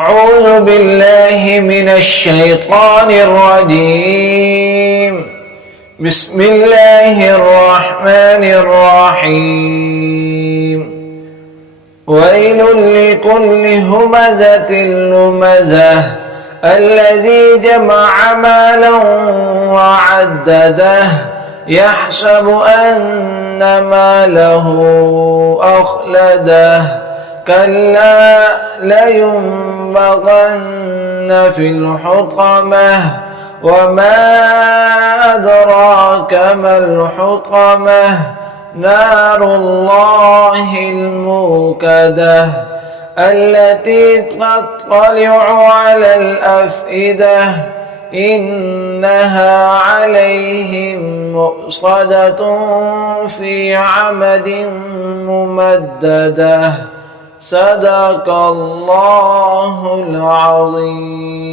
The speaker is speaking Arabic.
أعوذ بالله من الشيطان الرجيم. بسم الله الرحمن الرحيم. ويل لكل همزة لمزة الذي جمع مالا وعدده يحسب أن ماله أخلده كلا لينبغن في الحطمة وما أدراك ما الحطمة نار الله الموقدة التي تطلع على الأفئدة إنها عليهم مؤصدة في عمد ممددة. صدق الله العظيم.